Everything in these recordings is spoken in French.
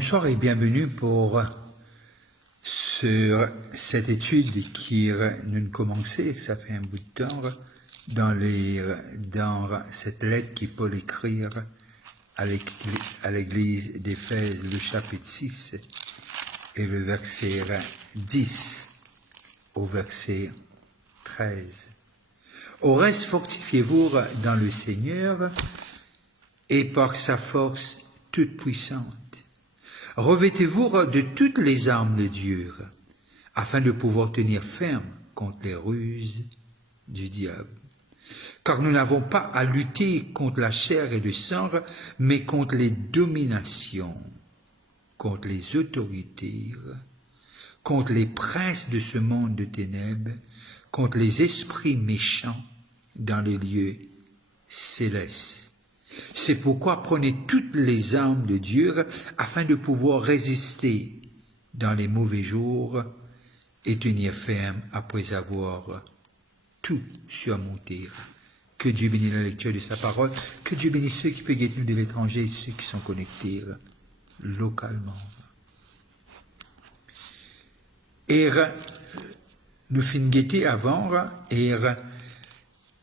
Bonsoir et bienvenue pour cette étude qui nous commençait, ça fait un bout de temps, dans cette lettre que Paul écrit à l'église d'Éphèse, le chapitre 6 et le verset 10 au verset 13. Au reste, fortifiez-vous dans le Seigneur et par sa force toute puissante. Revêtez-vous de toutes les armes de Dieu, afin de pouvoir tenir ferme contre les ruses du diable. Car nous n'avons pas à lutter contre la chair et le sang, mais contre les dominations, contre les autorités, contre les princes de ce monde de ténèbres, contre les esprits méchants dans les lieux célestes. C'est pourquoi prenez toutes les armes de Dieu afin de pouvoir résister dans les mauvais jours et tenir ferme après avoir tout surmonté. Que Dieu bénisse la lecture de sa parole, que Dieu bénisse ceux qui peuvent guetter nous de l'étranger et ceux qui sont connectés localement. Et nous finissons guetter avant et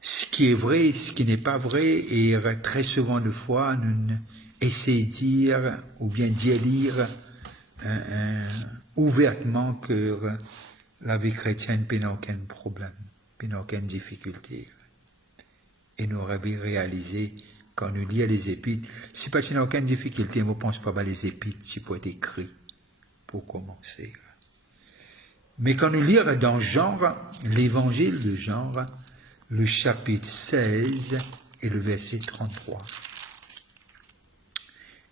ce qui est vrai, ce qui n'est pas vrai, et très souvent de fois, nous essayons de dire, ou bien d'y lire ouvertement que la vie chrétienne n'a aucun problème, n'a aucune difficulté. Et nous avons réalisé, quand nous lisons les épîtres, si pas qu'il n'y a aucune difficulté, on ne pense pas à les épîtres qui peuvent être écrits pour commencer. Mais quand nous lisons dans Jean, l'évangile de Jean, le chapitre 16 et le verset 33.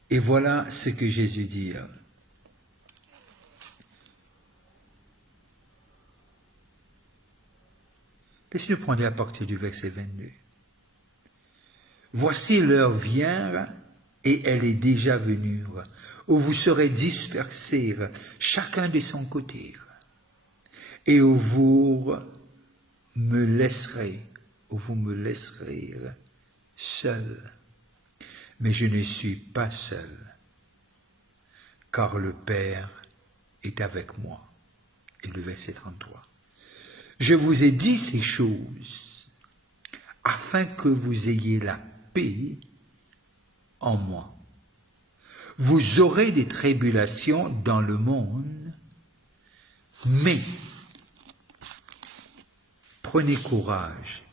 Et voilà ce que Jésus dit. Laissez-nous prendre à partir du verset 22. Voici l'heure vient, et elle est déjà venue, où vous serez dispersés, chacun de son côté, et où vous me laisserez seul. Mais je ne suis pas seul, car le Père est avec moi. Et le verset 33. Je vous ai dit ces choses, afin que vous ayez la paix en moi. Vous aurez des tribulations dans le monde, mais prenez courage,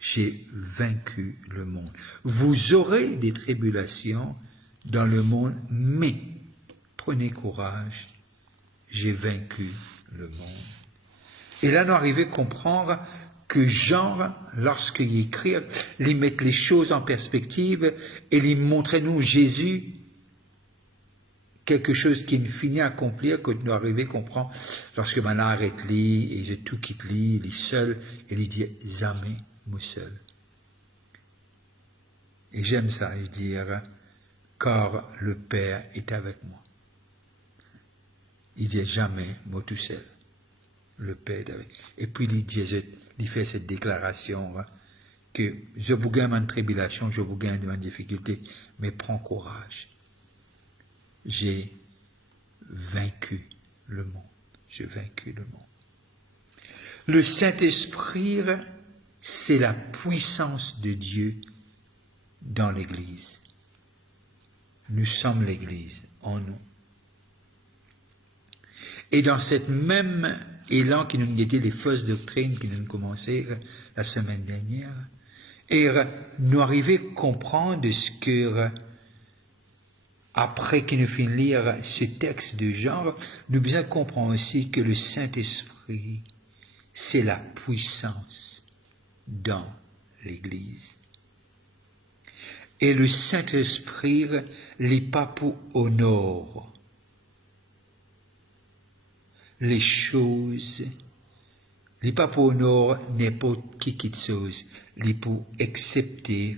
j'ai vaincu le monde. Vous aurez des tribulations dans le monde, mais prenez courage, j'ai vaincu le monde. Et là, nous arrivons à comprendre que Jean, lorsqu'il écrit, il met les choses en perspective et il montre nous Jésus, quelque chose qui est fini à accomplir, que nous arrivons à comprendre lorsque maintenant arrête lui et je tout quitte lui, il est seul, et il dit jamais moi seul. Et j'aime ça, il dit car le Père est avec moi. Il dit jamais moi tout seul. Le Père est avec moi. Et puis il dit, il fait cette déclaration que je vous gagne en tribulation, je vous gagne en difficulté, mais prends courage. J'ai vaincu le monde. J'ai vaincu le monde. Le Saint-Esprit, c'est la puissance de Dieu dans l'Église. Nous sommes l'Église en nous. Et dans cette même élan qui nous guettait les fausses doctrines qui nous commençaient la semaine dernière, et nous arrivons à comprendre ce que après qu'il nous finisse de lire ce texte de Jean, nous besoin comprendre aussi que le Saint-Esprit, c'est la puissance dans l'Église. Et le Saint-Esprit, les papes honorent les choses, les papes honorent n'importe qui chose, les pour accepter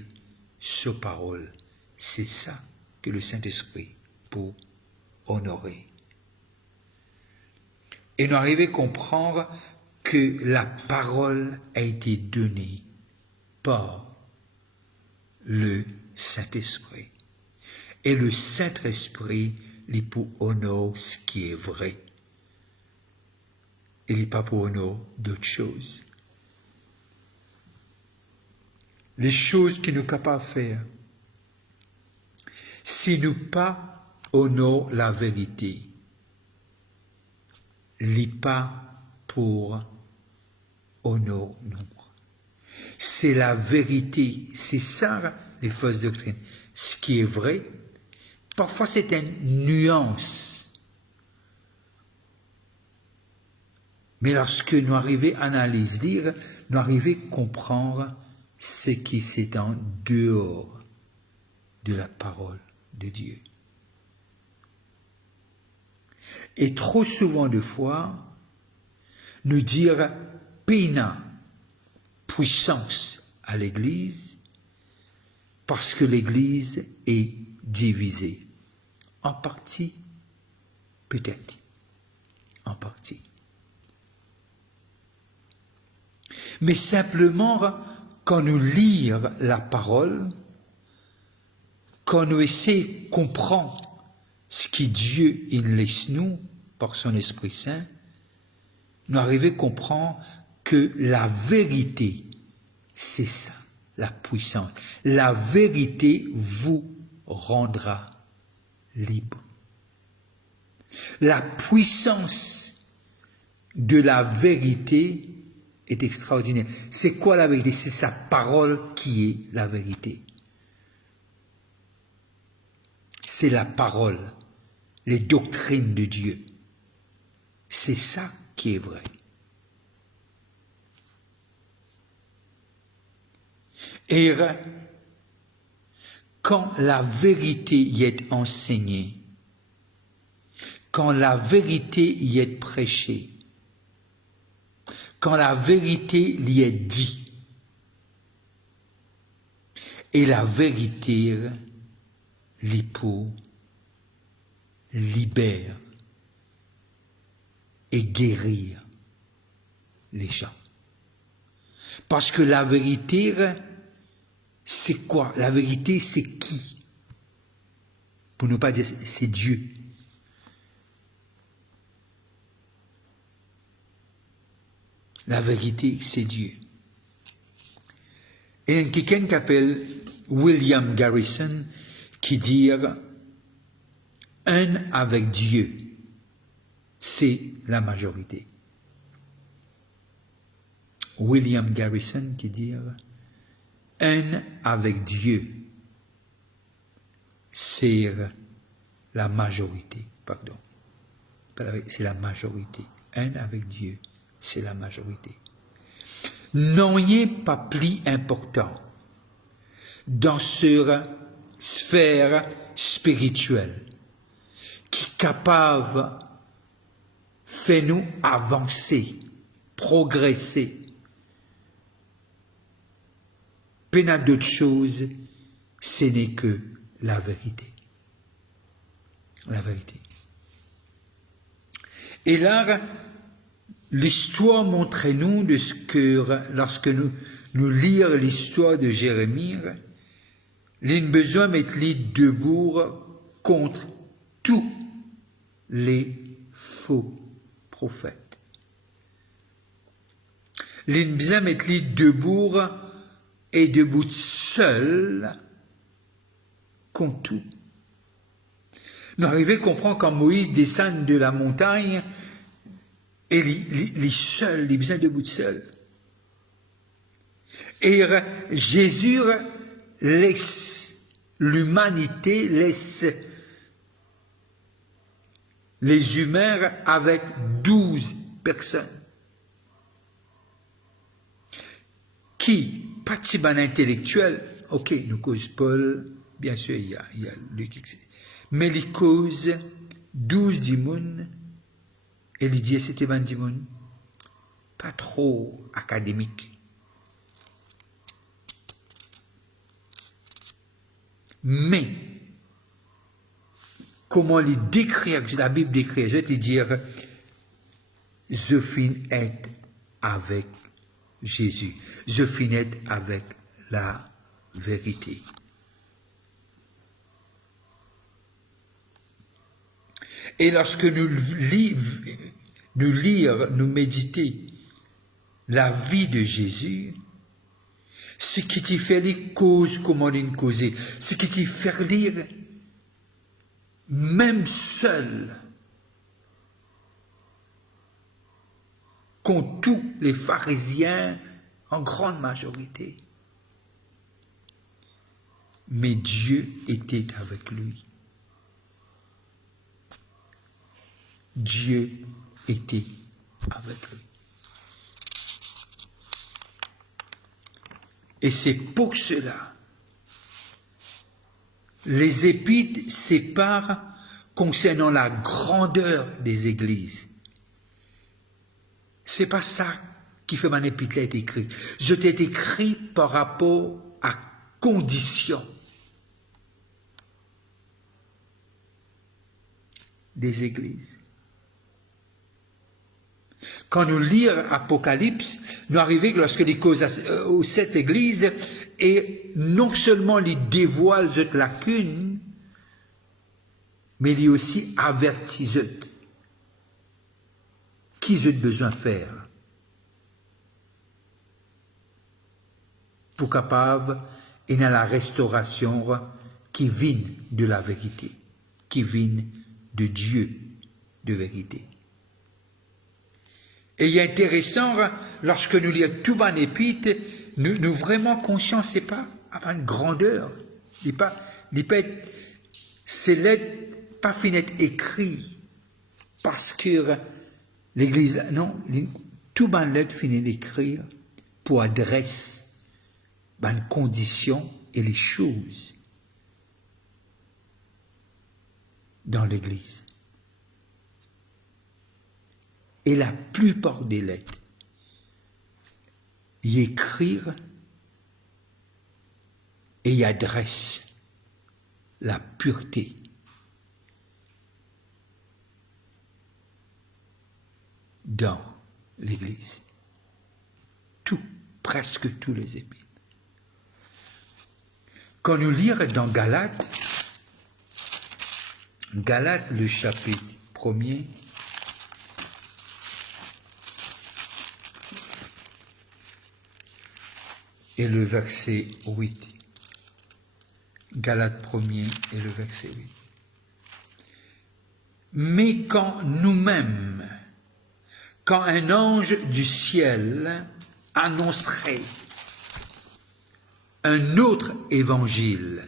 sa parole. C'est ça que le Saint-Esprit peut honorer. Et nous arrivons à comprendre que la parole a été donnée par le Saint-Esprit. Et le Saint-Esprit il pour honorer ce qui est vrai. Il n'est pas pour honorer d'autres choses. Les choses que nous sommes capables de faire, si nous pas honorons la vérité, il n'est pas pour honorer nous. C'est la vérité, c'est ça les fausses doctrines. Ce qui est vrai, parfois c'est une nuance. Mais lorsque nous arrivons à analyser, lire, nous arrivons à comprendre ce qui c'est en dehors de la parole de Dieu. Et trop souvent de fois, nous dire pénal, puissance à l'Église, parce que l'Église est divisée. En partie, peut-être. En partie. Mais simplement, quand nous lisons la parole, quand nous essayons de comprendre ce que Dieu il laisse nous par son Esprit Saint, nous arrivons à comprendre que la vérité, c'est ça, la puissance. La vérité vous rendra libre. La puissance de la vérité est extraordinaire. C'est quoi la vérité? C'est sa parole qui est la vérité. C'est la parole, les doctrines de Dieu. C'est ça qui est vrai. Et quand la vérité y est enseignée, quand la vérité y est prêchée, quand la vérité y est dite, et la vérité l'époux libère et guérir les gens. Parce que la vérité, c'est quoi? La vérité, c'est qui? Pour ne pas dire c'est Dieu. La vérité, c'est Dieu. Et il y a quelqu'un qui s'appelle William Garrison qui dit un avec Dieu, c'est la majorité. William Garrison qui dit un avec Dieu, c'est la majorité. Pardon. C'est la majorité. Un avec Dieu, c'est la majorité. N'ayez pas plus important dans cette sphère spirituelle qui est capable de faire nous avancer, progresser. Peine d'autres choses, ce n'est que la vérité. La vérité. Et là, l'histoire montre-nous de ce que, lorsque nous lisons l'histoire de Jérémie, il a besoin de mettre les debout contre tous les faux prophètes. Il a besoin de mettre les debout et debout seul contre tout. Nous arrivons à comprendre quand Moïse descend de la montagne et les seuls, les besoins debout seul. Et Jésus laisse l'humanité, laisse les humains avec 12 personnes. Qui, pas de si bon intellectuel, ok, nous cause Paul, bien sûr, il y a Luc, mais il cause 12 dimons, et il dit c'était 20 dimons, pas trop académique. Mais, comment les décrire, la Bible décrit, je vais te dire, je finis être avec Jésus, je finis être avec la vérité. Et lorsque nous nous méditer la vie de Jésus, ce qui t'y fait les causes, comment les causer, ce qui t'y fait lire, même seul, qu'ont tous les pharisiens en grande majorité. Mais Dieu était avec lui. Dieu était avec lui. Et c'est pour cela, les épîtres séparent concernant la grandeur des églises. C'est pas ça qui fait mon épître est écrit. Je t'ai écrit par rapport à condition des églises. Quand nous lisons Apocalypse, nous arrivons lorsque les causes aux 7 églises, et non seulement les dévoilent cette lacune, mais ils aussi avertissent qu'ils ont besoin de faire pour capable et dans la restauration qui vient de la vérité, qui vient de Dieu de vérité. Et il est intéressant, lorsque nous lisons tout ban épître, nous vraiment conscients, c'est pas à une grandeur. C'est lettres pas finette écrit parce que l'Église, non, tout ban lettres finit d'écrire pour adresser les conditions et les choses dans l'Église. Et la plupart des lettres y écrivent et y adressent la pureté dans l'Église. Presque tous les épîtres. Quand nous lisons dans Galates, le chapitre 1er, et le verset 8. Galates 1er et le verset 8. Mais quand nous-mêmes, quand un ange du ciel annoncerait un autre évangile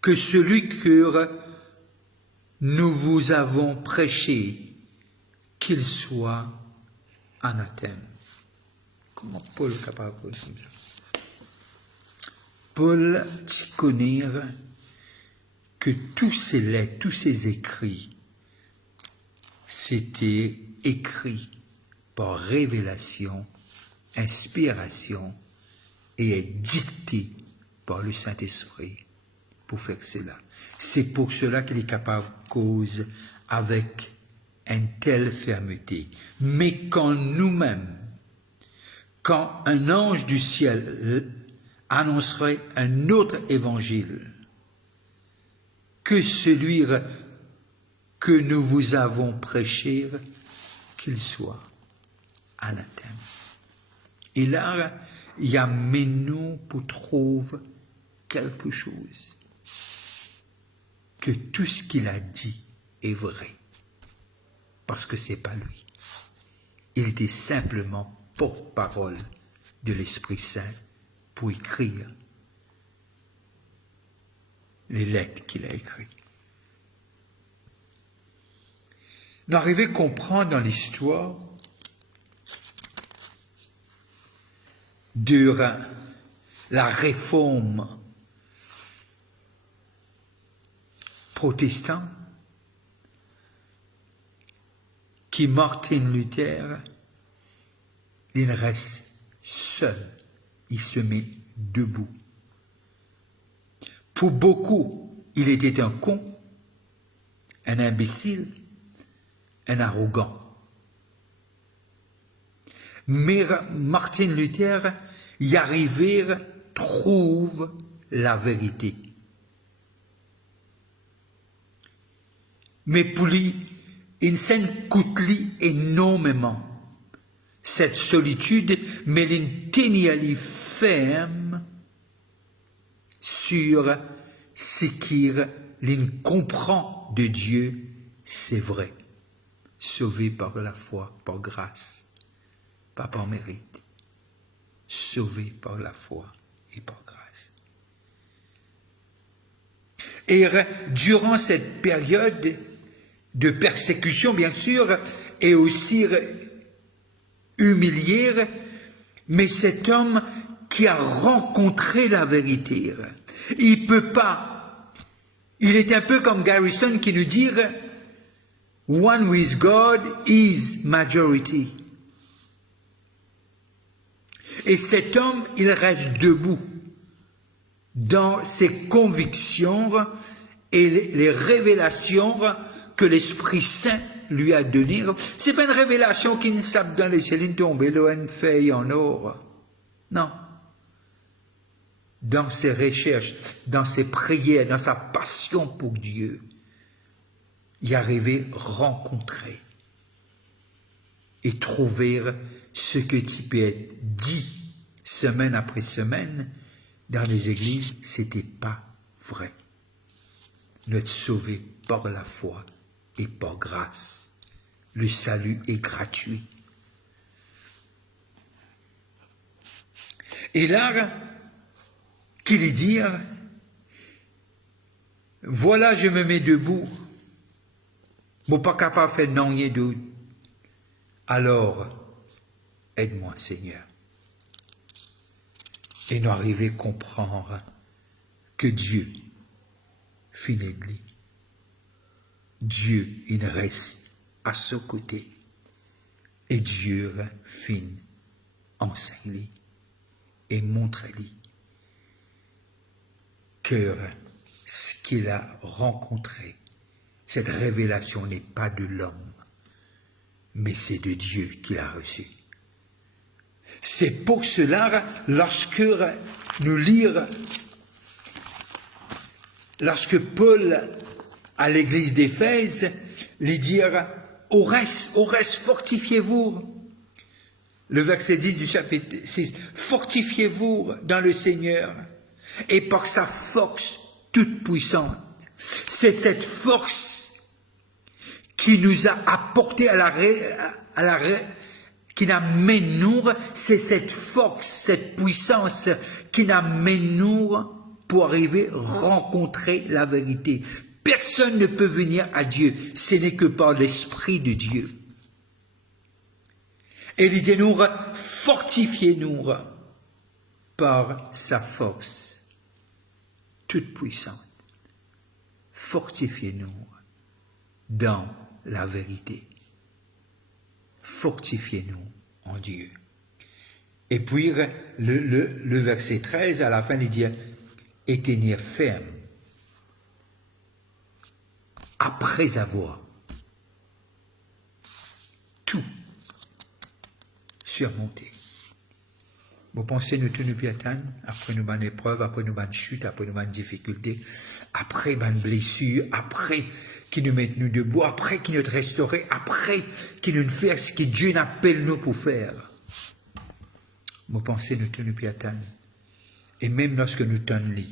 que celui que nous vous avons prêché, qu'il soit anathème. Comment Paul est capable de dire comme ça? Paul connaît que tous ces lettres, tous ces écrits, c'était écrit par révélation, inspiration et est dicté par le Saint-Esprit pour faire cela. C'est pour cela qu'il est capable de causer avec une telle fermeté. Mais quand nous-mêmes, quand un ange du ciel annoncerait un autre évangile que celui que nous vous avons prêché, qu'il soit anathème. Et là, il y a nous pour trouver quelque chose, que tout ce qu'il a dit est vrai, parce que c'est pas lui. Il était simplement porte-parole de l'Esprit Saint pour écrire les lettres qu'il a écrites. Nous arrivons à comprendre dans l'histoire de la réforme protestante qui Martin Luther, il reste seul, il se met debout. Pour beaucoup, il était un con, un imbécile, un arrogant. Mais Martin Luther y arrivait, trouve la vérité. mais pour lui, une scène coûte-lui énormément. Cette solitude, mais l'inteniali ferme sur ce qu'il comprend de Dieu, c'est vrai. Sauvé par la foi, par grâce, pas par mérite. Sauvé par la foi et par grâce. Et durant cette période de persécution, bien sûr, et aussi humilié, mais cet homme qui a rencontré la vérité, il peut pas, il est un peu comme Garrison qui nous dit « One with God is majority ». Et cet homme, il reste debout dans ses convictions et les révélations que l'Esprit Saint lui a données. C'est pas une révélation qui ne sape dans les ciels tombés, l'ON fait en or. Non. Dans ses recherches, dans ses prières, dans sa passion pour Dieu, y arriver, rencontrer et trouver ce que qui peut être dit semaine après semaine dans les églises, c'était pas vrai. Notre sauvé par la foi et par grâce. Le salut est gratuit. Et là, qu'il dit, voilà, je me mets debout, mais pas capable de faire non rien d'autre. Alors, aide-moi, Seigneur. Et nous arriver à comprendre que Dieu finit de lui. Dieu, il reste à ce côté. Et Dieu finit enseigne et montre-lui que ce qu'il a rencontré, cette révélation n'est pas de l'homme, mais c'est de Dieu qu'il a reçu. C'est pour cela, lorsque nous lisons, lorsque Paul, à l'église d'Éphèse, lui dit « Au reste, fortifiez-vous ». Le verset 10 du chapitre 6, « Fortifiez-vous dans le Seigneur et par sa force toute puissante ». C'est cette force qui nous a apporté qui n'amène nous, c'est cette force, cette puissance qui n'amène nous pour arriver à rencontrer la vérité. Personne ne peut venir à Dieu, ce n'est que par l'Esprit de Dieu. Et il dit nous, fortifiez-nous par sa force toute puissante. Fortifiez-nous dans la vérité. Fortifiez-nous en Dieu. Et puis, le verset 13, à la fin, il dit « Et tenir ferme, après avoir tout surmonté. » Vous pensez nous tenir piatan, après nous bonnes épreuves, après nous bonnes chutes, après nous bonnes difficultés, après bonnes blessures, après qui nous mettent nous debout, après qui nous restaurer, après qui nous fait ce que Dieu appelle nous pour faire. Vous pensez nous tenir piatan. Et même lorsque nous tenons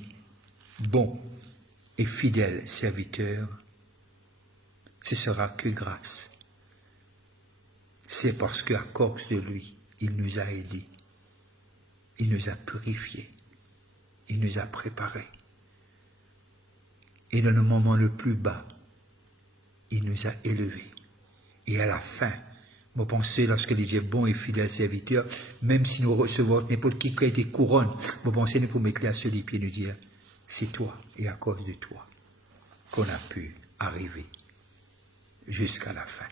bon et fidèle serviteur, ce sera que grâce. C'est parce qu'à cause de lui, il nous a aidés. Il nous a purifiés, il nous a préparés. Et dans le moment le plus bas, il nous a élevés. Et à la fin, vous pensez, lorsqu'il dit bon et fidèle serviteur, même si nous recevons n'importe qui a été couronne, vous pensez nous pour mettre à sur les pieds et nous dire, c'est toi et à cause de toi qu'on a pu arriver jusqu'à la fin.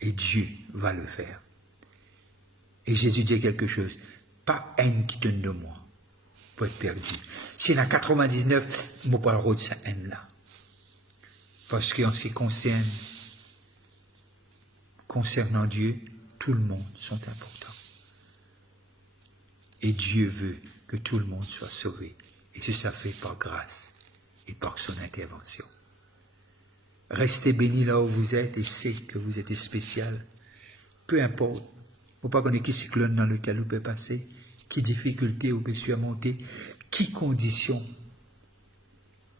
Et Dieu va le faire. Et Jésus dit quelque chose, pas haine qui donne de moi pour être perdu. S'il y en a 99, je ne parlerai de cette haine-là. Parce qu'en ce qui concernant Dieu, tout le monde sont importants. Et Dieu veut que tout le monde soit sauvé. Et ça fait par grâce et par son intervention. Restez bénis là où vous êtes et c'est que vous êtes spécial. Peu importe. Faut pas qu'on ait qui cyclone dans lequel vous pouvez passer, qui difficulté vous pouvez surmonter, qui condition,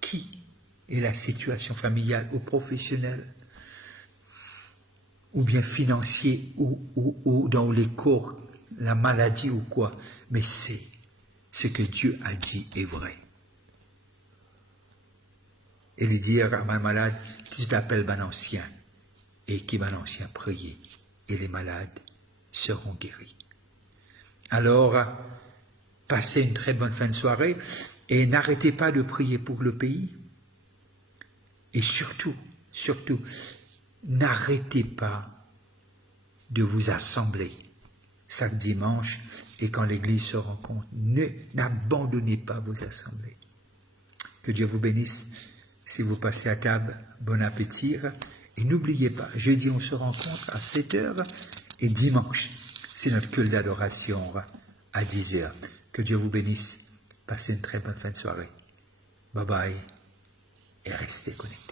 qui est la situation familiale ou professionnelle, ou bien financier, ou dans les corps, la maladie ou quoi. Mais c'est ce que Dieu a dit est vrai. Et lui dire à ma malade, tu t'appelles ben ancien, et qui ben ancien prier, et les malades seront guéris. Alors, passez une très bonne fin de soirée, et n'arrêtez pas de prier pour le pays, et surtout, n'arrêtez pas de vous assembler chaque dimanche, et quand l'église se rencontre, n'abandonnez pas vos assemblées. Que Dieu vous bénisse. Si vous passez à table, bon appétit. Et n'oubliez pas, jeudi on se rencontre à 7h et dimanche, c'est notre culte d'adoration à 10h. Que Dieu vous bénisse. Passez une très bonne fin de soirée. Bye bye et restez connectés.